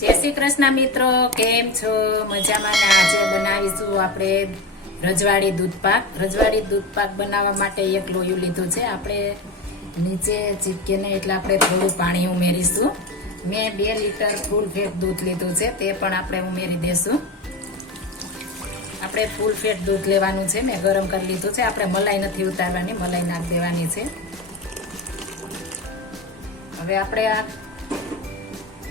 જય શ્રી કૃષ્ણ મિત્રો, કેમ છો? મજામાં ને આજે બનાવીશું આપણે રજવાડી દૂધ પાક. રજવાડી દૂધ પાક બનાવવા માટે એક લોયું લીધું છે. આપણે નીચે ચીપકે ને એટલે આપણે થોડું પાણી ઉમેરીશું. મેં બે લીટર ફૂલ ફેટ દૂધ લીધું છે, તે પણ આપણે ઉમેરી દેશું. આપણે ફૂલ ફેટ દૂધ લેવાનું છે, મેં ગરમ કરી લીધું છે. આપણે મલાઈ નથી ઉતારવાની, મલાઈ નાખ દેવાની છે. હવે આપણે આ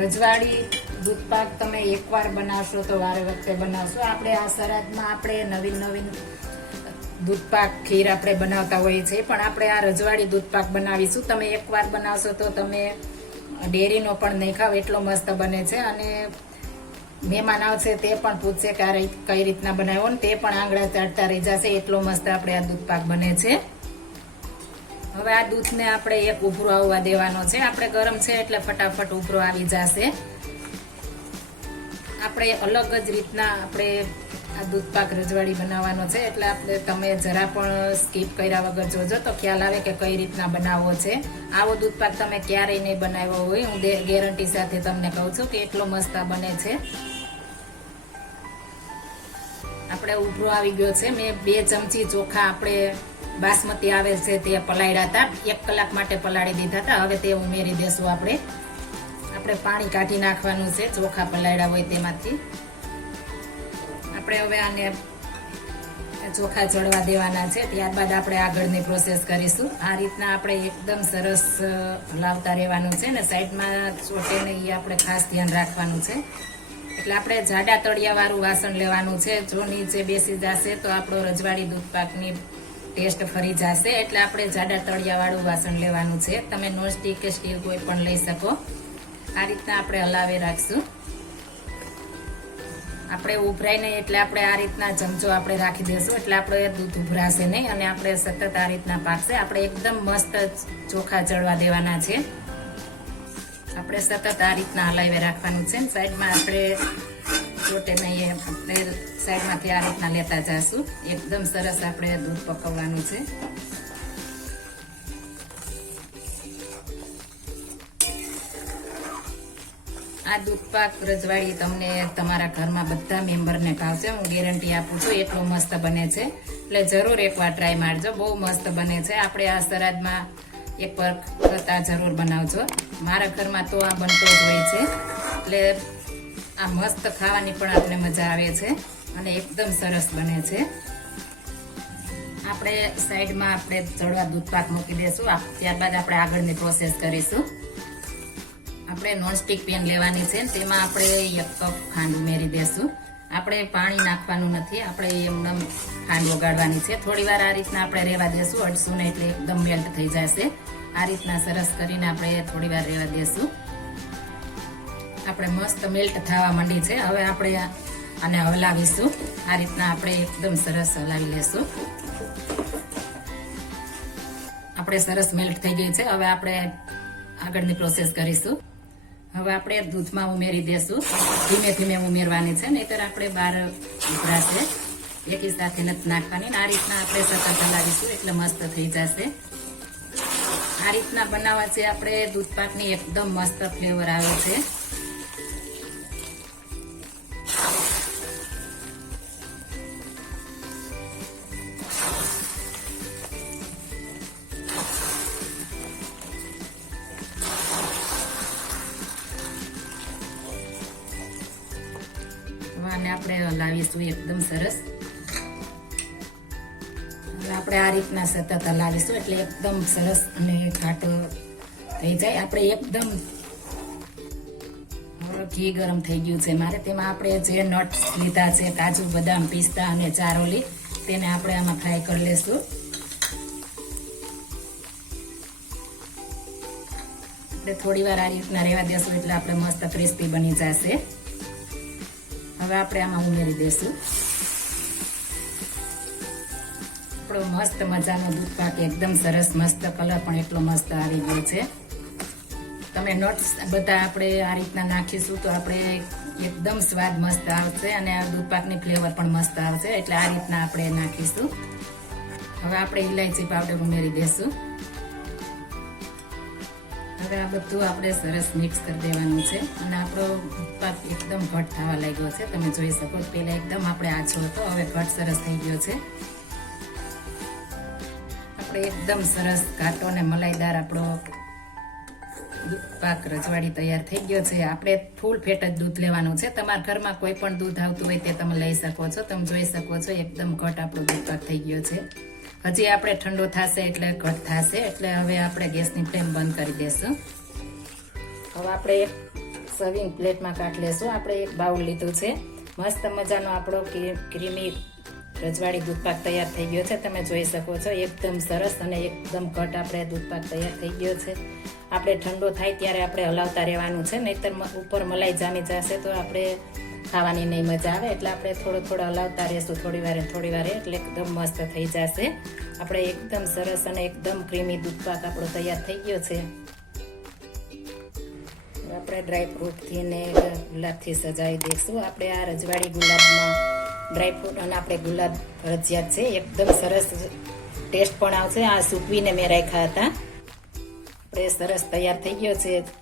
રજવાડી દૂધ પાક તમે એકવાર બનાવશો તો વારે વખતે બનાવશો. આપણે આ શરાદમાં આપણે નવીન નવીન દૂધ પાક ખીર આપણે બનાવતા હોઈએ છીએ, પણ આપણે આ રજવાડી દૂધ પાક બનાવીશું. તમે એકવાર બનાવશો તો તમે ડેરીનો પણ નહીં ખાવ એટલો મસ્ત બને છે અને મહેમાન આવશે તે પણ પૂછશે કે આ કઈ રીતના બનાવ્યો ને તે પણ આંગળા ચાટતા રહી જશે. એટલો મસ્ત આપણે આ દૂધ પાક બને છે. હવે આ દૂધને આપણે એક ઉભરો આવવા દેવાનો છે. આપણે ગરમ છે એટલે ફટાફટ ઉભરો આવી જશે. આપણે અલગ જ રીતના આપણે આ દૂધ પાક રજવાડી બનાવવાનો છે. એટલે આપણે તમે જરા પણ સ્કીપ કર્યા વગર જોજો તો ખ્યાલ આવે કે કઈ રીતના બનાવવો છે. આવો દૂધ પાક તમે ક્યારેય નહીં બનાવ્યો હોય. હું ગેરંટી સાથે તમને કહું છું કે એટલો મસ્ત આ બને છે. આપણે ઉભરો આવી ગયો છે. મેં બે ચમચી ચોખા આપણે બાસમતી આવે છે તે પલાળ્યા હતા. એક કલાક માટે પલાળી દીધા હતા. હવે તે ઉમેરી દેશું આપણે. આપણે પાણી કાઢી નાખવાનું છે, ચોખા પલાળ્યા હોય તેમાંથી. આપણે હવે આને ચોખા ચડવા દેવાના છે, ત્યારબાદ આપણે આગળની પ્રોસેસ કરીશું. આ રીતના આપણે એકદમ સરસ લાવતા રહેવાનું છે ને, સાઈડમાં ચોટે ને એ આપણે ખાસ ધ્યાન રાખવાનું છે. એટલે આપણે જાડા તળિયાવાળું વાસણ લેવાનું છે, જો નીચે બેસી જશે તો આપણો રજવાડી દૂધ પાકની ટેસ્ટ ફરી જશે. એટલે આપણે જાડા તળિયાવાળું વાસણ લેવાનું છે. તમે નોનસ્ટિક કે સ્ટીલ કોઈ પણ લઈ શકો. આ રીતના આપણે હલાવી રાખશું. આપણે ઉભરાય નહીં એટલે આપણે આ રીતના ચમચો આપણે રાખી દઈશું એટલે આપણે દૂધ ઉભરાશે નહીં અને આપણે સતત આ રીતના પાકશે. આપણે એકદમ મસ્ત ચોખા ચડવા દેવાના છે. આપણે સતત આ રીતના હલાવી રાખવાનું છે. સાઈડમાં આપણે ચોટે નહીં આપણે સાઈડમાંથી આ રીતના લેતા જઈશું એકદમ સરસ આપણે દૂધ પકવવાનું છે. આ દૂધપાક રજવાડી તમને તમારા ઘરમાં બધા મેમ્બરને ભાવશે. હું ગેરંટી આપું છું, એટલો મસ્ત બને છે. એટલે જરૂર એકવાર ટ્રાય મારજો, બહુ મસ્ત બને છે. આપણે આ સરાદમાં એક પર કરતા જરૂર બનાવજો. મારા ઘરમાં તો આ બનતો જ હોય છે. એટલે આ મસ્ત ખાવાની પણ આપણે મજા આવે છે અને એકદમ સરસ બને છે. આપણે સાઈડમાં આપણે ચડવા દૂધપાક મૂકી દઈશું ત્યારબાદ આપણે આગળની પ્રોસેસ કરીશું. આપણે નોનસ્ટિક પેન લેવાની છે તેમાં આપણે એક કપ ખાંડ ઉમેરી દેશું. આપણે પાણી નાખવાનું નથી, આપણે એમનેમ ખાંડ ઓગાળવાની છે. થોડી વાર આ રીતના આપણે રહેવા દેશું, અડસું ને એટલે એકદમ મેલ્ટ થઈ જશે. આ રીતના સરસ કરીને આપણે થોડી વાર રહેવા દેશું. આપણે મસ્ત મેલ્ટ થવા માંડી છે. હવે આપણે આને હલાવીશું. આ રીતના આપણે એકદમ સરસ હલાવી લેશું. આપણે સરસ મેલ્ટ થઈ ગઈ છે. હવે આપણે આગળની પ્રોસેસ કરીશું. હવે આપણે દૂધમાં ઉમેરી દેશું. ધીમે ધીમે ઉમેરવાની છે, નહીતર આપણે બહાર ઉભરાશે એકી સાથે નથી નાખવાની. આ રીતના આપણે સતત હલાવીશું, એટલે મસ્ત થઈ જશે. આ રીતના બનાવવા છે આપણે દૂધપાકની એકદમ મસ્ત ફ્લેવર આવે છે. આને આપણે હલાવીશું એકદમ સરસ. આપણે આ રીતના સતત હલાવીશું એટલે એકદમ સરસ અને ઘાટ થઈ જાય. આપણે એકદમ ઘી ગરમ થઈ ગયું છે મારે. તેમાં આપણે જે નટ્સ લીધા છે, કાજુ, બદામ, પિસ્તા અને ચારોલી, તેને આપણે આમાં ફ્રાય કરી લેશું. આપણે થોડી વાર આ રીતના રહેવા દેશું એટલે આપણે મસ્ત ક્રિસ્પી બની જશે. હવે આપણે આમાં ઉમેરી દેશું આપણો મસ્ત મજાનો દૂધ પાક એકદમ સરસ મસ્ત કલર પણ એટલો મસ્ત આવી ગયો છે. તમે નટ્સ બધા આપણે આ રીતના નાખીશું તો આપણે એકદમ સ્વાદ મસ્ત આવશે અને આ દૂધ પાકની ફ્લેવર પણ મસ્ત આવશે. એટલે આ રીતના આપણે નાખીશું. હવે આપણે ઇલાયચી પાવડર ઉમેરી દેશું હવે આ બધું આપણે સરસ મિક્સ કરી દેવાનું છે. અને આપણો પાક એકદમ ઘટ થવા લાગ્યો છે. તમે જોઈ શકો પહેલાં એકદમ આપણે આછો હતો, હવે ઘટ સરસ થઈ ગયો છે. આપણે એકદમ સરસ ઘાટો અને મલાઈદાર આપણો પાક રજવાડી તૈયાર થઈ ગયો છે. આપણે ફૂલ ફેટ જ દૂધ લેવાનું છે. તમારા ઘરમાં કોઈ પણ દૂધ આવતું હોય તે તમે લઈ શકો છો. તમે જોઈ શકો છો, એકદમ ઘટ આપણો દૂધ પાક થઈ ગયો છે. હજી આપણે ઠંડો થશે એટલે ઘટ થશે, એટલે હવે આપણે ગેસની ફ્લેમ બંધ કરી દેશું. હવે આપણે એક સર્વિંગ પ્લેટમાં કાટ લેશું. આપણે એક બાઉલ લીધું છે. મસ્ત મજાનો આપણો ક્રીમી રજવાડી દૂધપાક તૈયાર થઈ ગયો છે. તમે જોઈ શકો છો, એકદમ સરસ અને એકદમ ઘટ આપણે દૂધપાક તૈયાર થઈ ગયો છે. આપણે ઠંડો થાય ત્યારે આપણે હલાવતા રહેવાનું છે. નહીતર ઉપર મલાઈ જામી જશે તો આપણે ખાવાની નહીં મજા આવે. એટલે આપણે થોડો થોડો હલાવતા રહેશું થોડી વારે થોડી વારે, એટલે એકદમ મસ્ત થઈ જશે. આપણે એકદમ સરસ અને એકદમ ક્રીમી દૂધપાક આપણો તૈયાર થઈ ગયો છે. આપણે ડ્રાયફ્રૂટથી ને ગુલાબથી સજાવી દઈશું. આપણે આ રજવાડી ગુલાબમાં ડ્રાયફ્રૂટ અને આપણે ગુલાબ ફરજિયાત છે. એકદમ સરસ ટેસ્ટ પણ આવશે. આ સૂકવીને મેં રાખ્યા હતા. આપણે સરસ તૈયાર થઈ ગયો છે.